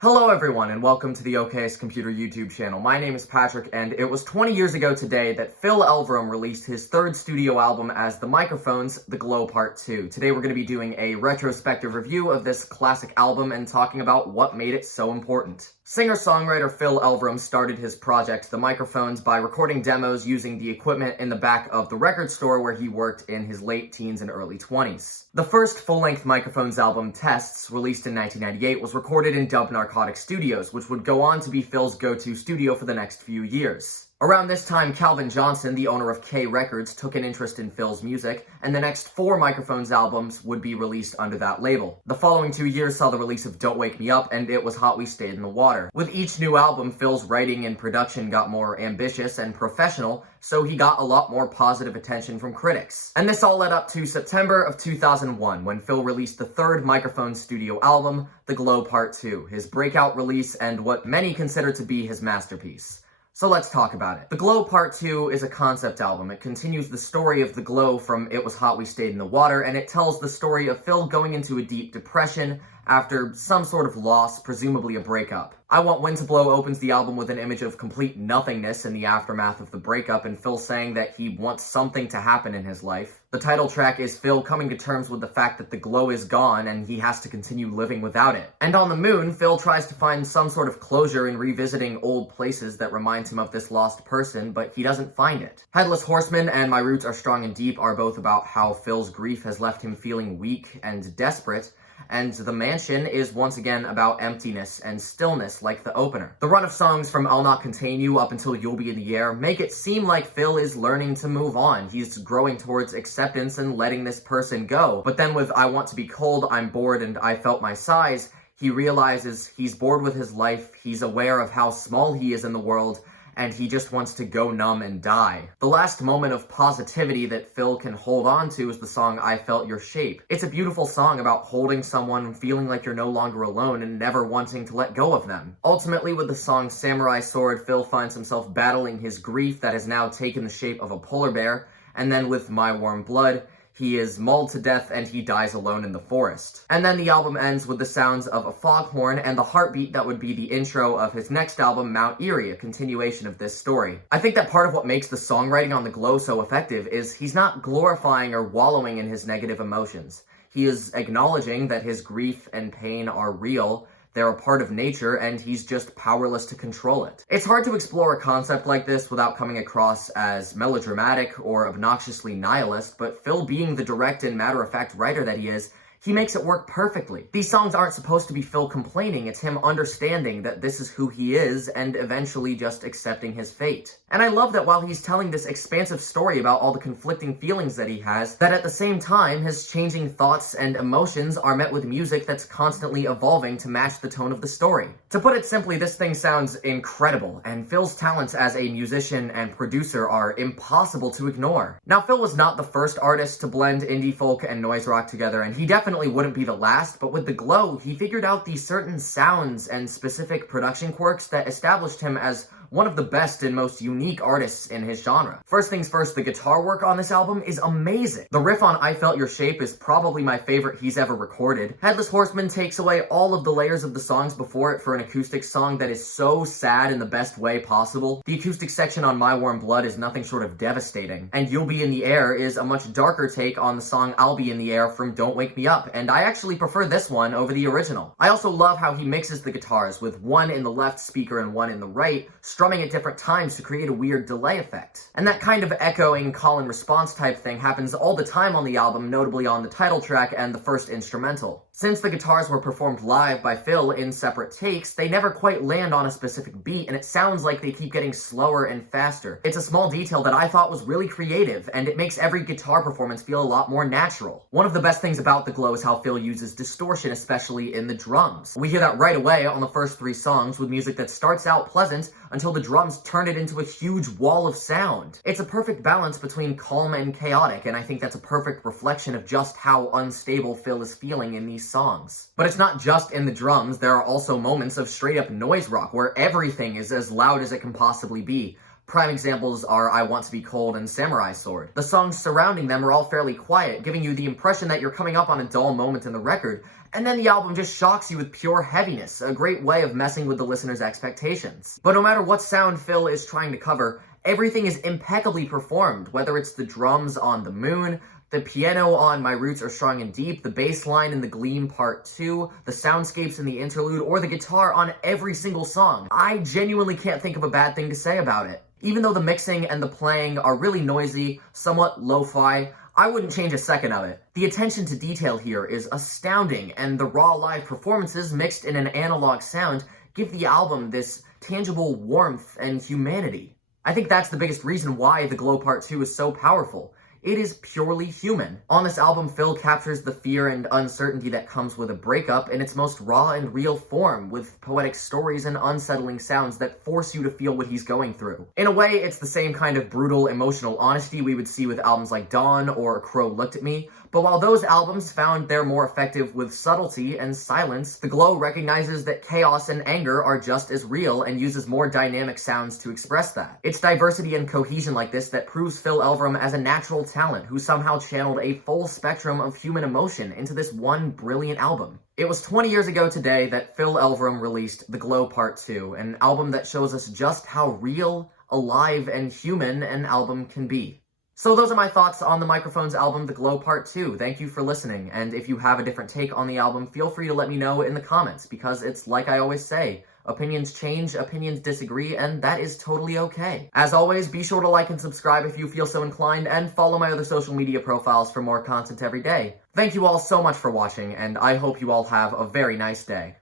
Hello everyone and welcome to the OKS Computer YouTube channel. My name is Patrick and it was 20 years ago today that Phil Elverum released his third studio album as The Microphones, The Glow Part 2. Today we're going to be doing a retrospective review of this classic album and talking about what made it so important. Singer-songwriter Phil Elverum started his project, The Microphones, by recording demos using the equipment in the back of the record store where he worked in his late teens and early 20s. The first full-length Microphones album, Tests, released in 1998, was recorded in Dub Narcotic Studios, which would go on to be Phil's go-to studio for the next few years. Around this time, Calvin Johnson, the owner of K Records, took an interest in Phil's music, and the next 4 Microphones albums would be released under that label. The following 2 years saw the release of Don't Wake Me Up and It Was Hot We Stayed in the Water. With each new album, Phil's writing and production got more ambitious and professional, so he got a lot more positive attention from critics. And this all led up to September of 2001, when Phil released the third Microphones studio album, The Glow Part 2, his breakout release and what many consider to be his masterpiece. So let's talk about it. The Glow Part 2 is a concept album. It continues the story of the Glow from It Was Hot We Stayed in the Water, and it tells the story of Phil going into a deep depression after some sort of loss, presumably a breakup. I Want Wind to Blow opens the album with an image of complete nothingness in the aftermath of the breakup, and Phil saying that he wants something to happen in his life. The title track is Phil coming to terms with the fact that the glow is gone and he has to continue living without it. And on the Moon, Phil tries to find some sort of closure in revisiting old places that reminds him of this lost person, but he doesn't find it. Headless Horseman and My Roots Are Strong and Deep are both about how Phil's grief has left him feeling weak and desperate, and The Mansion is once again about emptiness and stillness like the opener. The run of songs from I'll Not Contain You up until You'll Be in the Air make it seem like Phil is learning to move on. He's growing towards acceptance and letting this person go. But then with I Want to Be Cold, I'm Bored, and I Felt My Size, he realizes he's bored with his life, he's aware of how small he is in the world, and he just wants to go numb and die. The last moment of positivity that Phil can hold on to is the song I Felt Your Shape. It's a beautiful song about holding someone, feeling like you're no longer alone, and never wanting to let go of them. Ultimately, with the song Samurai Sword, Phil finds himself battling his grief that has now taken the shape of a polar bear, and then with My Warm Blood, he is mauled to death and he dies alone in the forest. And then the album ends with the sounds of a foghorn and the heartbeat that would be the intro of his next album, Mount Erie, a continuation of this story. I think that part of what makes the songwriting on The Glow so effective is he's not glorifying or wallowing in his negative emotions. He is acknowledging that his grief and pain are real, they're a part of nature, and he's just powerless to control it. It's hard to explore a concept like this without coming across as melodramatic or obnoxiously nihilist, but Phil, being the direct and matter-of-fact writer that he is, he makes it work perfectly. These songs aren't supposed to be Phil complaining, it's him understanding that this is who he is and eventually just accepting his fate. And I love that while he's telling this expansive story about all the conflicting feelings that he has, that at the same time, his changing thoughts and emotions are met with music that's constantly evolving to match the tone of the story. To put it simply, this thing sounds incredible, and Phil's talents as a musician and producer are impossible to ignore. Now, Phil was not the first artist to blend indie folk and noise rock together, and he definitely wouldn't be the last, but with The Glow, he figured out these certain sounds and specific production quirks that established him as one of the best and most unique artists in his genre. First things first, the guitar work on this album is amazing. The riff on I Felt Your Shape is probably my favorite he's ever recorded. Headless Horseman takes away all of the layers of the songs before it for an acoustic song that is so sad in the best way possible. The acoustic section on My Warm Blood is nothing short of devastating, and You'll Be in the Air is a much darker take on the song I'll Be in the Air from Don't Wake Me Up, and I actually prefer this one over the original. I also love how he mixes the guitars, with one in the left speaker and one in the right, strumming at different times to create a weird delay effect. And that kind of echoing call and response type thing happens all the time on the album, notably on the title track and the first instrumental. Since the guitars were performed live by Phil in separate takes, they never quite land on a specific beat, and it sounds like they keep getting slower and faster. It's a small detail that I thought was really creative, and it makes every guitar performance feel a lot more natural. One of the best things about The Glow is how Phil uses distortion, especially in the drums. We hear that right away on the first 3 songs, with music that starts out pleasant until the drums turn it into a huge wall of sound. It's a perfect balance between calm and chaotic, and I think that's a perfect reflection of just how unstable Phil is feeling in these songs. But it's not just in the drums, there are also moments of straight up noise rock where everything is as loud as it can possibly be. Prime examples are I Want to Be Cold and Samurai Sword. The songs surrounding them are all fairly quiet, giving you the impression that you're coming up on a dull moment in the record, and then the album just shocks you with pure heaviness, a great way of messing with the listener's expectations. But no matter what sound Phil is trying to cover, everything is impeccably performed, whether it's the drums on The Moon, the piano on My Roots Are Strong and Deep, the bass line in The Gleam Part 2, the soundscapes in the interlude, or the guitar on every single song. I genuinely can't think of a bad thing to say about it. Even though the mixing and the playing are really noisy, somewhat lo-fi, I wouldn't change a second of it. The attention to detail here is astounding, and the raw live performances mixed in an analog sound give the album this tangible warmth and humanity. I think that's the biggest reason why The Glow Part 2 is so powerful. It is purely human. On this album, Phil captures the fear and uncertainty that comes with a breakup in its most raw and real form, with poetic stories and unsettling sounds that force you to feel what he's going through. In a way, it's the same kind of brutal, emotional honesty we would see with albums like Dawn or A Crow Looked at Me, but while those albums found they're more effective with subtlety and silence, The Glow recognizes that chaos and anger are just as real and uses more dynamic sounds to express that. It's diversity and cohesion like this that proves Phil Elverum as a natural talent who somehow channeled a full spectrum of human emotion into this one brilliant album. It was 20 years ago today that Phil Elverum released The Glow Part 2, an album that shows us just how real, alive, and human an album can be. So those are my thoughts on the Microphones album, The Glow Part 2. Thank you for listening, and if you have a different take on the album, feel free to let me know in the comments, because it's like I always say, opinions change, opinions disagree, and that is totally okay. As always, be sure to like and subscribe if you feel so inclined, and follow my other social media profiles for more content every day. Thank you all so much for watching, and I hope you all have a very nice day.